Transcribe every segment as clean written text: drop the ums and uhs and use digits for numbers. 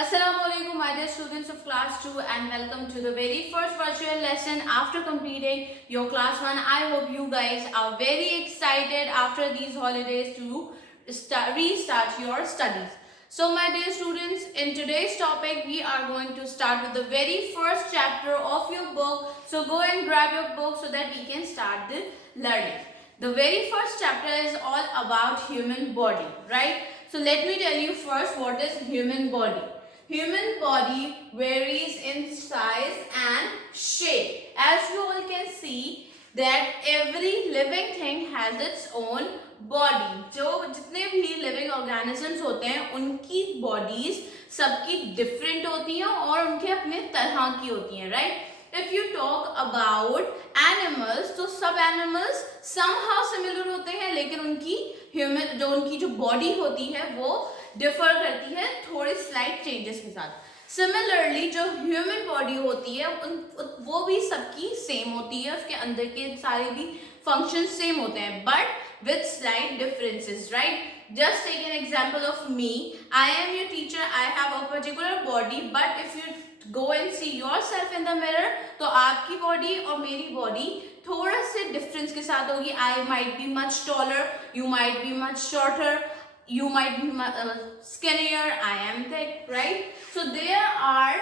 Assalamualaikum, my dear students of class 2, and welcome to the very first virtual lesson after completing your class 1. I hope you guys are very excited after these holidays to restart your studies. So my dear students, in today's topic we are going to start with the very first chapter of your book. So go and grab your book so that we can start the learning. The very first chapter is all about human body, right? So let me tell you first what is human body. Human body varies in size and shape. As you all can see that every living thing has its own body. जो जितने भी living organisms होते हैं उनकी bodies सबकी different होती हैं और उनके अपने तरह की होती हैं, right? If you talk about animals, तो सब animals somehow similar होते हैं, लेकिन उनकी जो body होती है वो डिफर करती है थोड़े स्लाइट चेंजेस के साथ. सिमिलरली जो ह्यूमन बॉडी होती है वो भी सबकी सेम होती है, उसके अंदर के सारे भी फंक्शन सेम होते हैं, but with slight differences, right? Just take an example of me. I am your teacher, I have a particular body, but if you go and see yourself in the mirror, तो आपकी body और मेरी body थोड़ा से difference के साथ होगी. I might be much taller, you might be much shorter, you might be skinnier, I am thick, right? So there are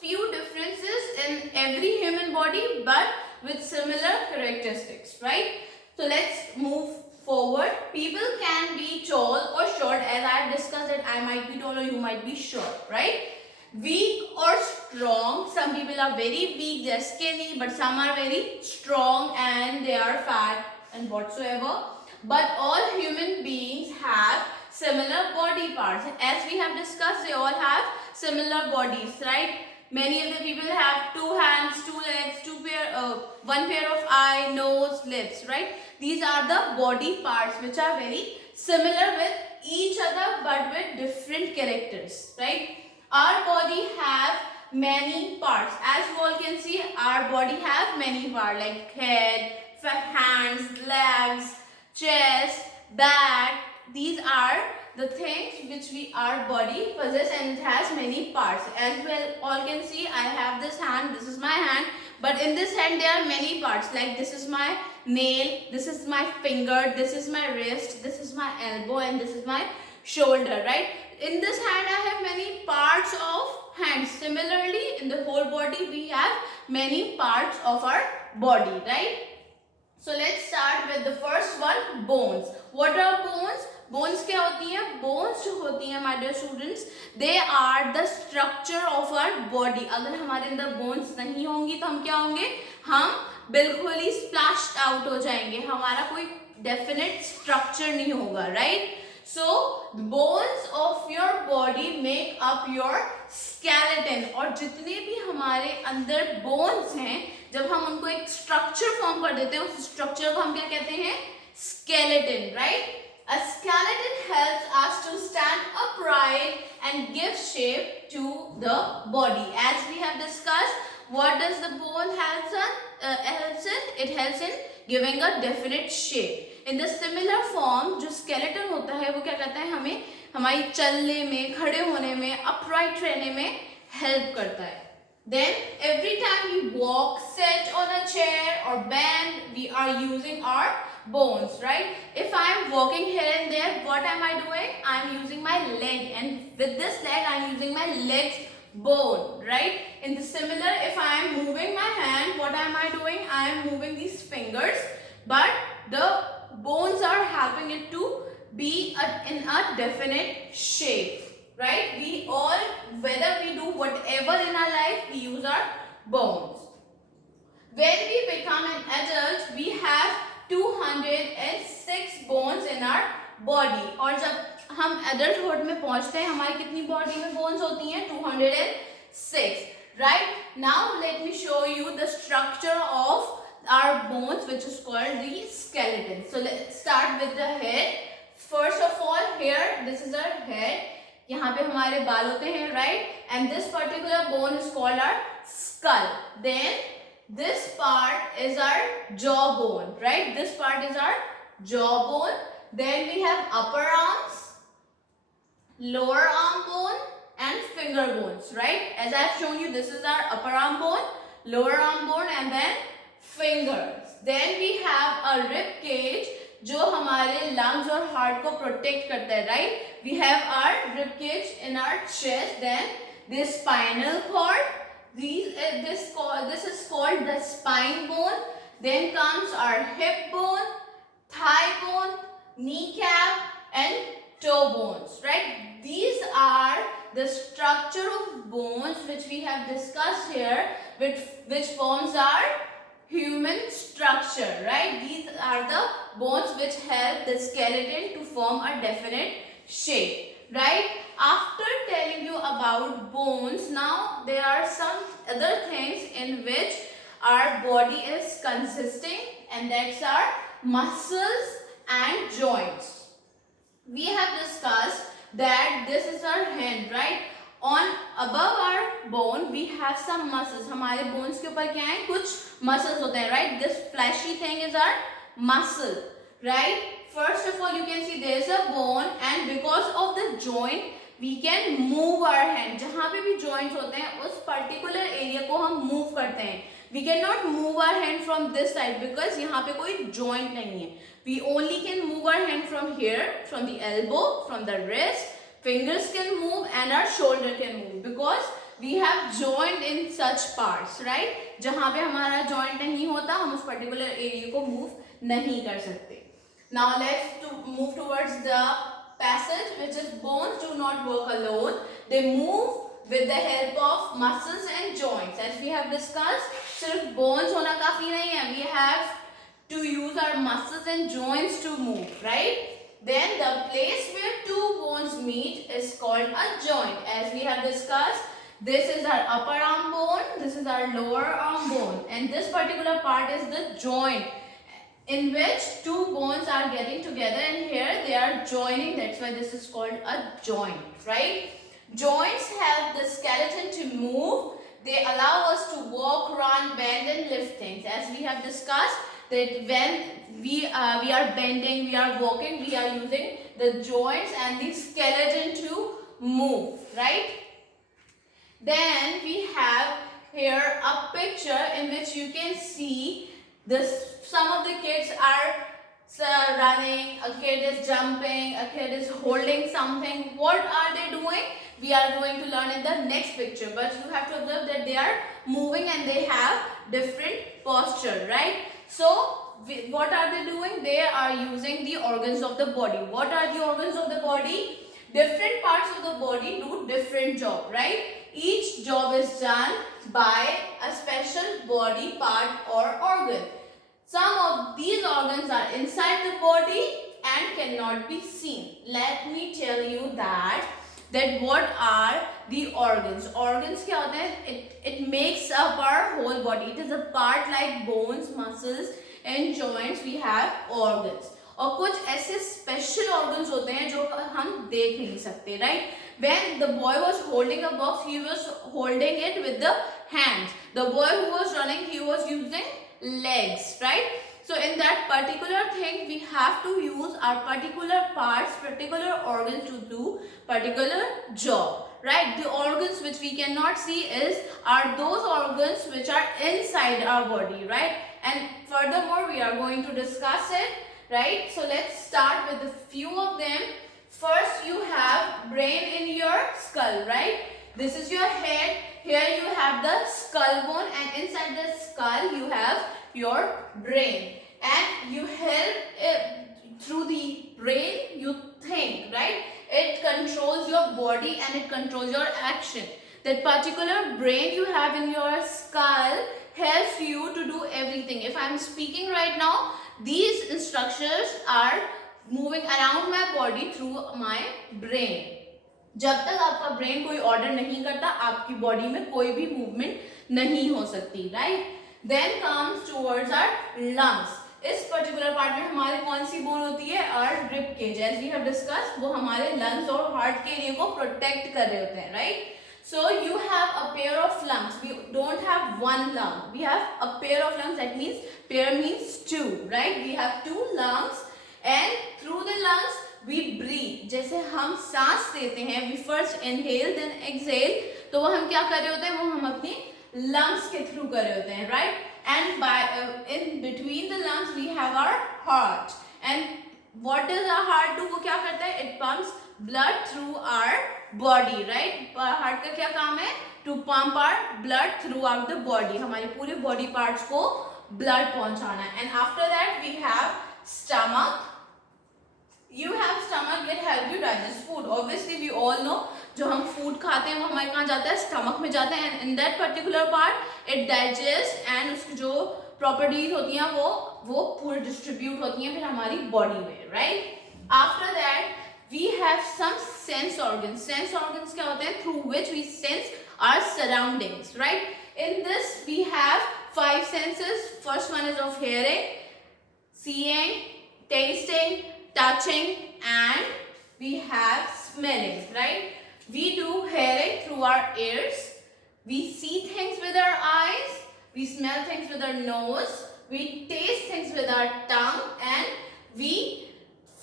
few differences in every human body, but with similar characteristics, right? So let's move forward. People can be tall or short, as I have discussed that I might be tall or you might be short, right? Weak or strong. Some people are very weak, they are skinny, but some are very strong and they are fat and whatsoever. But all human beings have similar body parts. As we have discussed, they all have similar bodies, right? Many of the people have 2 hands, 2 legs, 1 pair of eye, nose, lips, right? These are the body parts which are very similar with each other but with different characters, right? Our body have many parts. As you all can see, our body have many parts like head, hands, legs, chest, back. These are the things which our body possess, and it has many parts. As you all can see, I have this hand, this is my hand, but in this hand there are many parts, like this is my nail, this is my finger, this is my wrist, this is my elbow, and this is my shoulder, right? In this hand I have many parts of hands. Similarly, in the whole body we have many parts of our body, right? So let's start with the first one, bones. What are bones? Bones क्या होती हैं? Bones जो होती हैं, my dear students, they are the structure of our body. अगर हमारे अंदर bones नहीं होंगी तो हम क्या होंगे? हम बिल्कुल ही splashed out हो जाएंगे. हमारा कोई definite structure नहीं होगा, right? So the bones of your body make up your skeleton. और जितने भी हमारे अंदर bones हैं, जब हम उनको एक structure form कर देते हैं, उस structure को हम क्या कहते हैं? Skeleton, right? A skeleton helps us to stand upright and give shape to the body. As we have discussed, what does the bone helps in? It helps in giving a definite shape. In the similar form, जो skeleton होता है वो क्या करता है? हमें हमारी चलने में, खड़े होने में, upright रहने में help करता है. Then every time we walk, sit on a chair or bend, we are using our bones, right? If I am walking here and there, what am I doing? I am using my leg, and with this leg I am using my leg's bone, right? In the similar, if I am moving my hand, what am I doing? I am moving these fingers, but the bones are helping it to be in a definite shape, right? We all, whether we do whatever in our life, we use our bones. When we become an adult, we have 206 bones in our body. और जब हम adulthood में पहुंचते हैं, हमारी कितनी body में bones होती हैं? 206, right? Now let me show you the structure of our bones, which is called the skeleton. So let's start with the head. First of all, here this is our head. यहाँ पे हमारे बाल होते हैं, right? And this particular bone is called our skull. Then this part is our jawbone, right? This part is our jawbone. Then we have upper arms, lower arm bone, and finger bones, right? As I've shown you, this is our upper arm bone, lower arm bone, and then fingers. Then we have a rib cage जो हमारे lungs और heart को protect करता है, right? We have our rib cage in our chest. Then this spinal cord. This is called the spine bone. Then comes our hip bone, thigh bone, kneecap, and toe bones, right? These are the structure of bones which we have discussed here, which forms our human structure, right? These are the bones which help the skeleton to form a definite shape, right? After telling you about bones, now there are some other things in which our body is consisting, and that's our muscles and joints. We have discussed that this is our hand, right? On above our bone we have some muscles. हमारे bones के ऊपर क्या है? कुछ muscles होते हैं, right? This fleshy thing is our muscle, right? First of all, you can see there is a bone, and because of the joint we can move our hand. जहाँ पे भी joints होते हैं उस particular area को हम move करते हैं. We cannot move our hand from this side because यहाँ पे कोई joint नहीं है. We only can move our hand from here, from the elbow, from the wrist. Fingers can move and our shoulder can move because we have joint in such parts, right? जहाँ पे हमारा joint नहीं होता हम उस particular area को move नहीं कर सकते. Now let's move towards the passage, which is bones do not work alone. They move with the help of muscles and joints. As we have discussed, सिर्फ bones होना काफी नहीं है. We have to use our muscles and joints to move, right? Then the place where two bones meet is called a joint. As we have discussed, this is our upper arm bone, this is our lower arm bone, and this particular part is the joint in which two bones are getting together, and here they are joining. That's why this is called a joint, right? Joints help the skeleton to move. They allow us to walk, run, bend, and lift things. As we have discussed, that when we are bending, we are walking, we are using the joints and the skeleton to move, right? Then we have here a picture in which you can see this. Some of the kids are running, a kid is jumping, a kid is holding something. What are they doing? We are going to learn in the next picture, but you have to observe that they are moving and they have different posture, right? So what are they doing? They are using the organs of the body. What are the organs of the body? Different parts of the body do different job, right? Each job is done by a special body part or organ. Some of these organs are inside the body and cannot be seen. Let me tell you that what are the organs. Organs क्या होते हैं? It makes up our whole body. It is a part like bones, muscles and joints. We have organs. और कुछ ऐसे special organs होते हैं जो हम देख नहीं सकते, right? When the boy was holding a box, he was holding it with the hands. The boy who was running, he was using legs, right? So in that particular thing, we have to use our particular parts, particular organs to do particular job, right? The organs which we cannot see are those organs which are inside our body, right? And furthermore, we are going to discuss it, right? So let's start with a few of them. First, you have brain in your skull, right? This is your head. Here you have the skull bone, and inside the skull you have your brain, and you help through the brain you think, right? It controls your body and it controls your action. That particular brain you have in your skull helps you to do everything. If I am speaking right now, these instructions are moving around my body through my brain. जब तक आपका brain कोई order नहीं करता, आपकी body में कोई भी मूवमेंट नहीं हो सकती, right? Then comes towards our lungs. इस पर्टिकुलर पार्ट में हमारे कौन सी बोन होती है? Our rib cage. As we have discussed, वो हमारे lungs और heart के एरिया को protect कर रहे होते हैं, right? So you have a pair of lungs. We don't have one lung. We have a pair of lungs. That means pair means two, right? We have two lungs, and through the lungs we breathe, जैसे हम सांस लेते हैं, we first inhale then exhale, तो वो हम क्या कर रहे होते हैं, वो हम अपनी lungs के through कर रहे होते हैं, right? And by in between the lungs we have our heart, and what does our heart do? वो क्या करता है? It pumps blood through our body, right? heart का क्या काम है? To pump our blood throughout the body, हमारे पूरे body parts को blood पहुंचाना. And after that we have stomach. You have stomach, it helps you digest food. Obviously we all know जो हम food खाते हैं वो हमारे कहाँ जाता है? Stomach में जाता है, and in that particular part it digests and उसकी जो properties होती हैं वो पूरे distribute होती हैं फिर हमारी body में, right? After that we have some sense organs. Sense organs क्या होते हैं? Through which we sense our surroundings, right? In this we have 5 senses. First one is of hearing, seeing, tasting, touching, and we have smelling, right? We do hearing through our ears, we see things with our eyes, we smell things with our nose, we taste things with our tongue, and we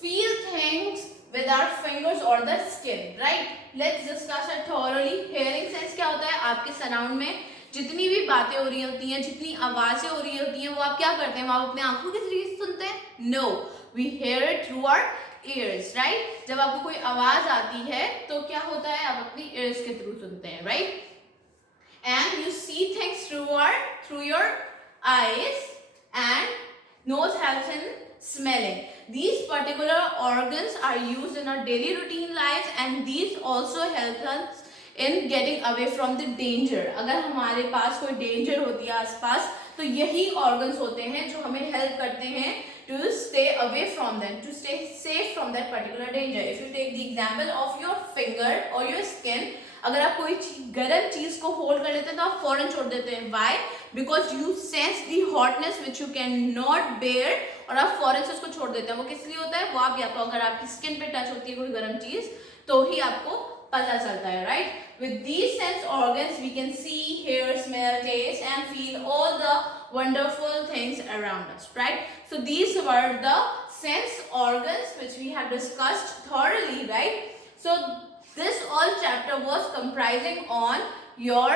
feel things with our fingers or the skin, right? Let's discuss it thoroughly. Hearing sense क्या होता है? आपके surround में जितनी भी बातें हो रही होती हैं, जितनी आवाजें हो रही होती हैं, वो आप क्या करते हैं? वो आप अपने आंखों के जरिए सुनते हैं? No, we hear it through our ears, right? जब आपको कोई आवाज आती है तो क्या होता है? आप अपनी ears के थ्रू सुनते हैं, right? And you see things through your eyes, and nose helps in smelling. These particular organs are used in our daily routine lives, and these also help us in getting away from the danger. अगर हमारे पास कोई danger होती है आसपास तो यही organs होते हैं जो हमें help करते हैं to stay away from them, to stay safe from that particular danger. If you take the example of your finger or your skin, अगर आप कोई गर्म चीज को होल्ड कर लेते हैं तो आप फौरन छोड़ देते हैं. Why? Because you sense the hotness which you cannot bear, और आप फौरन से उसको छोड़ देते हैं. वो किस लिए होता है? वो आप या तो अगर आपकी स्किन पे टच होती है कोई गर्म चीज तो ही आपको पता चलता है, right? With these sense organs we can see, hear, smell, taste, and feel all the wonderful things around us, right? So these were the sense organs which we have discussed thoroughly, right? So this all chapter was comprising on your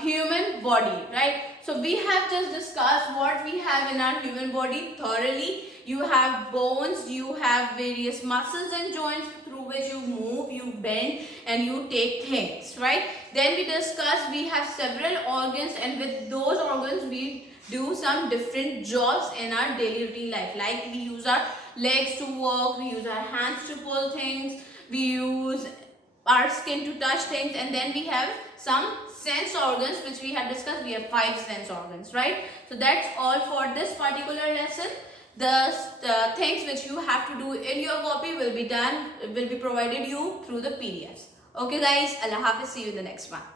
human body, right? So we have just discussed what we have in our human body thoroughly. You have bones, you have various muscles and joints through which you move, you bend, and you take things, right? Then we discussed we have several organs, and with those organs we do some different jobs in our daily routine life. Like we use our legs to walk, we use our hands to pull things, we use our skin to touch things, and then we have some sense organs which we have discussed. We have 5 sense organs, right? So that's all for this particular lesson. The things which you have to do in your copy will be provided you through the PDFs. Okay guys, Allah Hafiz, see you in the next one.